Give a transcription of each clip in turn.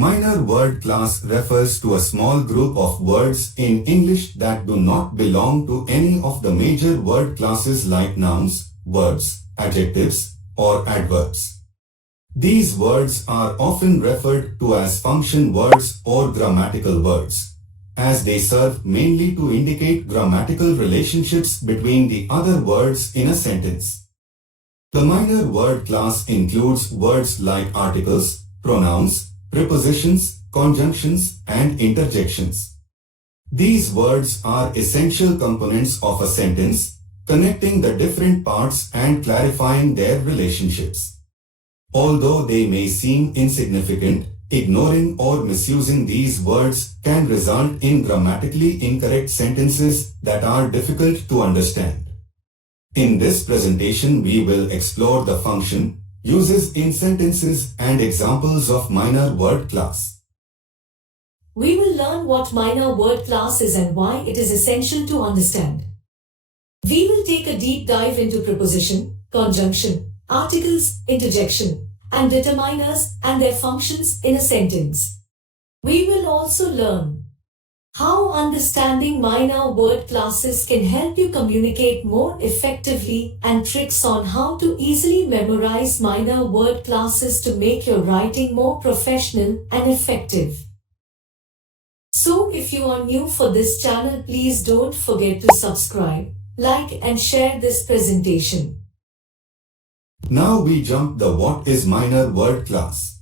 Minor word class refers to a small group of words in English that do not belong to any of the major word classes like nouns, verbs, adjectives, or adverbs. These words are often referred to as function words or grammatical words, as they serve mainly to indicate grammatical relationships between the other words in a sentence. The minor word class includes words like articles, pronouns, prepositions, conjunctions, and interjections. These words are essential components of a sentence, connecting the different parts and clarifying their relationships. Although they may seem insignificant, ignoring or misusing these words can result in grammatically incorrect sentences that are difficult to understand. In this presentation, we will explore the function, uses in sentences, and examples of minor word class. We will learn what minor word class is and why it is essential to understand. We will take a deep dive into preposition, conjunction, articles, interjection, and determiners and their functions in a sentence. We will also learn how understanding minor word classes can help you communicate more effectively and tricks on how to easily memorize minor word classes to make your writing more professional and effective. So if you are new for this channel, please don't forget to subscribe, like and share this presentation. Now we jump the what is minor word class.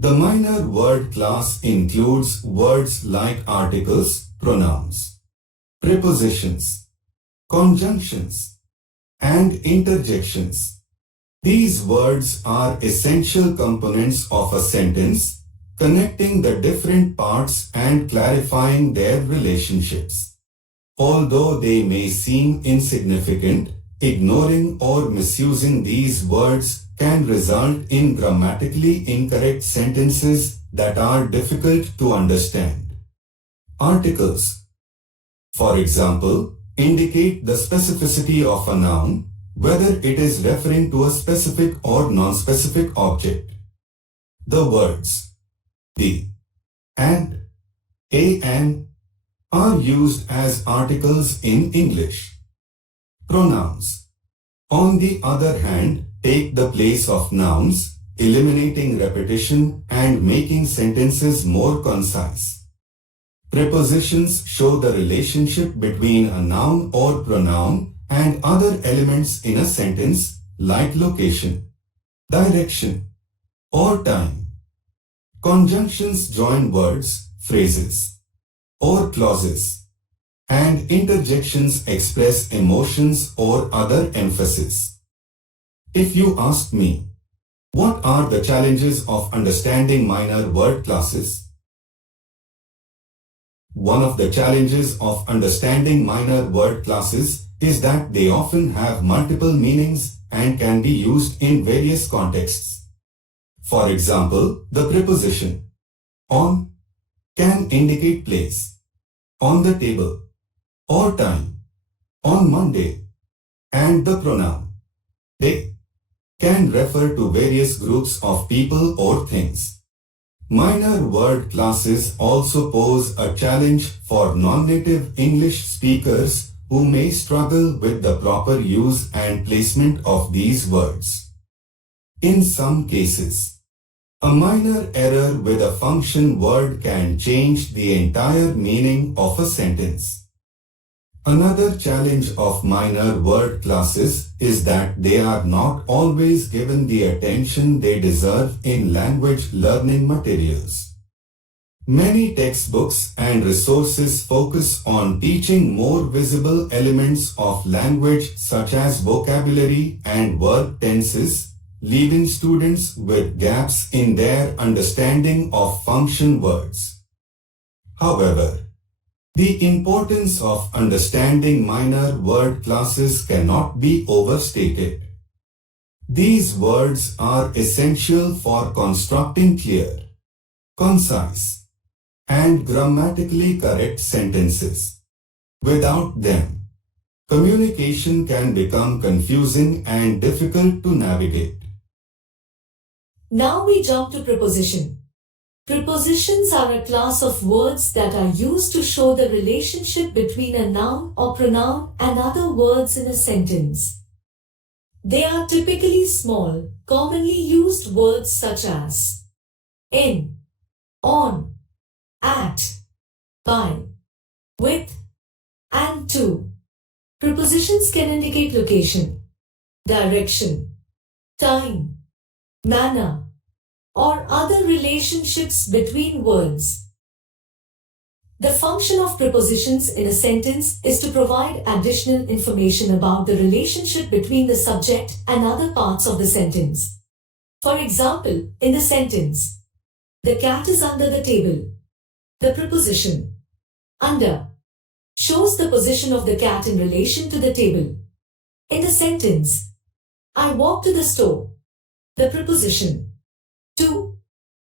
The minor word class includes words like articles, pronouns, prepositions, conjunctions, and interjections. These words are essential components of a sentence, connecting the different parts and clarifying their relationships. Although they may seem insignificant, ignoring or misusing these words can result in grammatically incorrect sentences that are difficult to understand. Articles, for example, indicate the specificity of a noun, whether it is referring to a specific or non-specific object. The words the and, a and are used as articles in English. Pronouns, on the other hand, take the place of nouns, eliminating repetition and making sentences more concise. Prepositions show the relationship between a noun or pronoun and other elements in a sentence, like location, direction, or time. Conjunctions join words, phrases, or clauses, and interjections express emotions or other emphasis. If you ask me, what are the challenges of understanding minor word classes? One of the challenges of understanding minor word classes is that they often have multiple meanings and can be used in various contexts. For example, the preposition on can indicate place, on the table, or time, on Monday, and the pronoun they can refer to various groups of people or things. Minor word classes also pose a challenge for non-native English speakers who may struggle with the proper use and placement of these words. In some cases, a minor error with a function word can change the entire meaning of a sentence. Another challenge of minor word classes is that they are not always given the attention they deserve in language learning materials. Many textbooks and resources focus on teaching more visible elements of language such as vocabulary and verb tenses, leaving students with gaps in their understanding of function words. However, the importance of understanding minor word classes cannot be overstated. These words are essential for constructing clear, concise, and grammatically correct sentences. Without them, communication can become confusing and difficult to navigate. Now we jump to preposition. Prepositions are a class of words that are used to show the relationship between a noun or pronoun and other words in a sentence. They are typically small, commonly used words such as in, on, at, by, with, and to. Prepositions can indicate location, direction, time, manner, or other relationships between words. The function of prepositions in a sentence is to provide additional information about the relationship between the subject and other parts of the sentence. For example, in the sentence, the cat is under the table. The preposition under shows the position of the cat in relation to the table. In the sentence, I walk to the store. The preposition to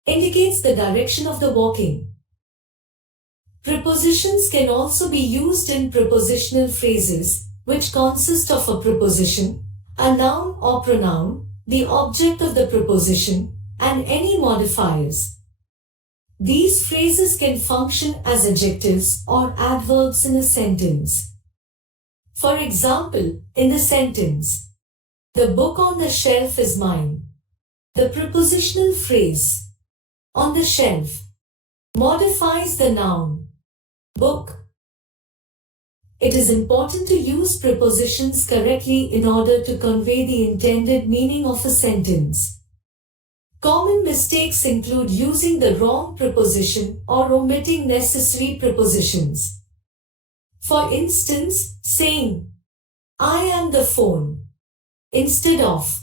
indicates the direction of the walking. Prepositions can also be used in prepositional phrases, which consist of a preposition, a noun or pronoun, the object of the preposition, and any modifiers. These phrases can function as adjectives or adverbs in a sentence. For example, in the sentence, the book on the shelf is mine. The prepositional phrase, on the shelf, modifies the noun, book. It is important to use prepositions correctly in order to convey the intended meaning of a sentence. Common mistakes include using the wrong preposition or omitting necessary prepositions. For instance, saying, I am the phone, instead of,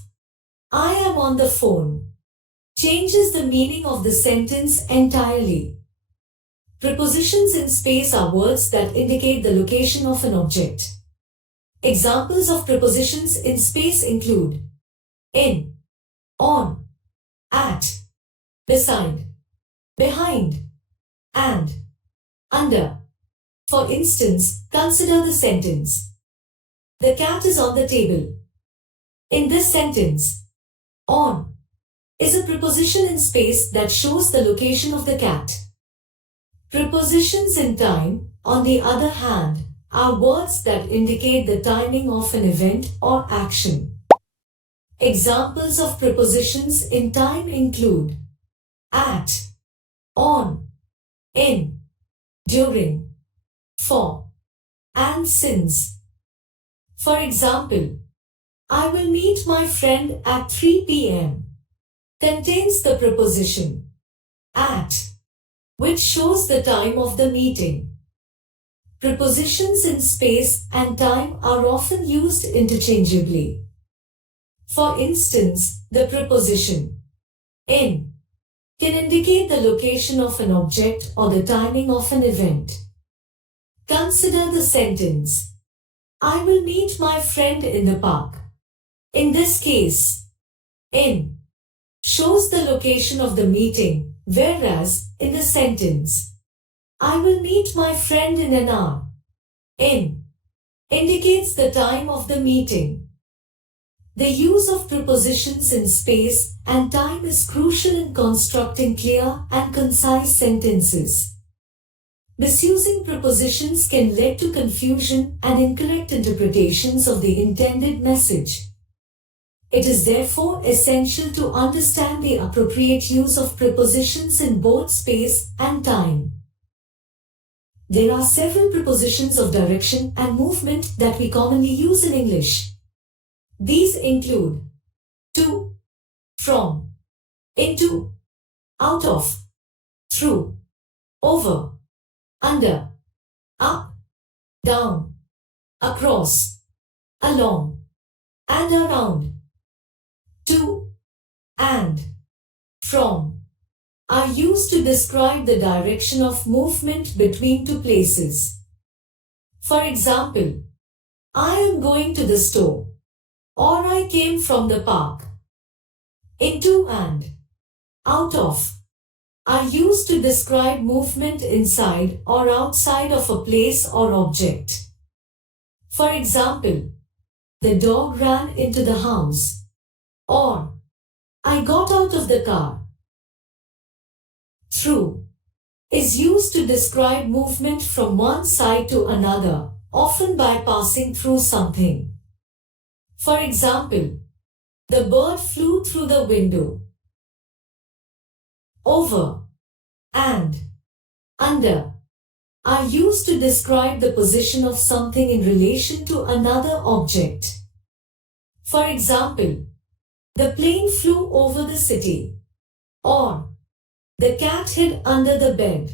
I am on the phone, changes the meaning of the sentence entirely. Prepositions in space are words that indicate the location of an object. Examples of prepositions in space include in, on, at, beside, behind, and, under. For instance, consider the sentence. The cat is on the table. In this sentence, on is a preposition in space that shows the location of the cat. Prepositions in time, on the other hand, are words that indicate the timing of an event or action. Examples of prepositions in time include at, on, in, during, for, and since. For example, I will meet my friend at 3 p.m. contains the preposition at, which shows the time of the meeting. Prepositions in space and time are often used interchangeably. For instance, the preposition in can indicate the location of an object or the timing of an event. Consider the sentence, I will meet my friend in the park. In this case, in shows the location of the meeting, whereas in the sentence, I will meet my friend in an hour, in indicates the time of the meeting. The use of prepositions in space and time is crucial in constructing clear and concise sentences. Misusing prepositions can lead to confusion and incorrect interpretations of the intended message. It is therefore essential to understand the appropriate use of prepositions in both space and time. There are several prepositions of direction and movement that we commonly use in English. These include to, from, into, out of, through, over, under, up, down, across, along, and around. To and from are used to describe the direction of movement between two places. For example, I am going to the store, or I came from the park. Into and out of are used to describe movement inside or outside of a place or object. For example, the dog ran into the house, or I got out of the car. Through is used to describe movement from one side to another, often by passing through something. For example, the bird flew through the window. Over and under are used to describe the position of something in relation to another object. For example, the plane flew over the city, or the cat hid under the bed.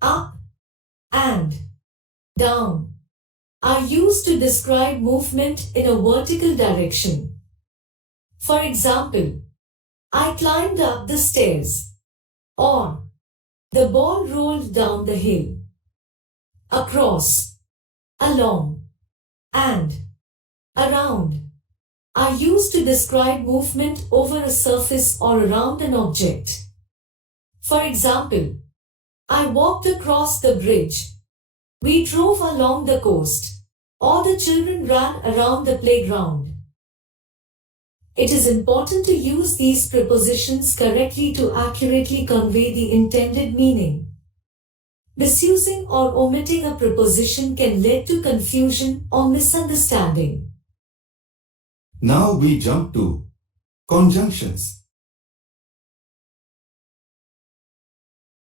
Up and down are used to describe movement in a vertical direction. For example, I climbed up the stairs, or the ball rolled down the hill. Across, along, and around are used to describe movement over a surface or around an object. For example, I walked across the bridge. We drove along the coast, or the children ran around the playground. It is important to use these prepositions correctly to accurately convey the intended meaning. Misusing or omitting a preposition can lead to confusion or misunderstanding. Now we jump to conjunctions.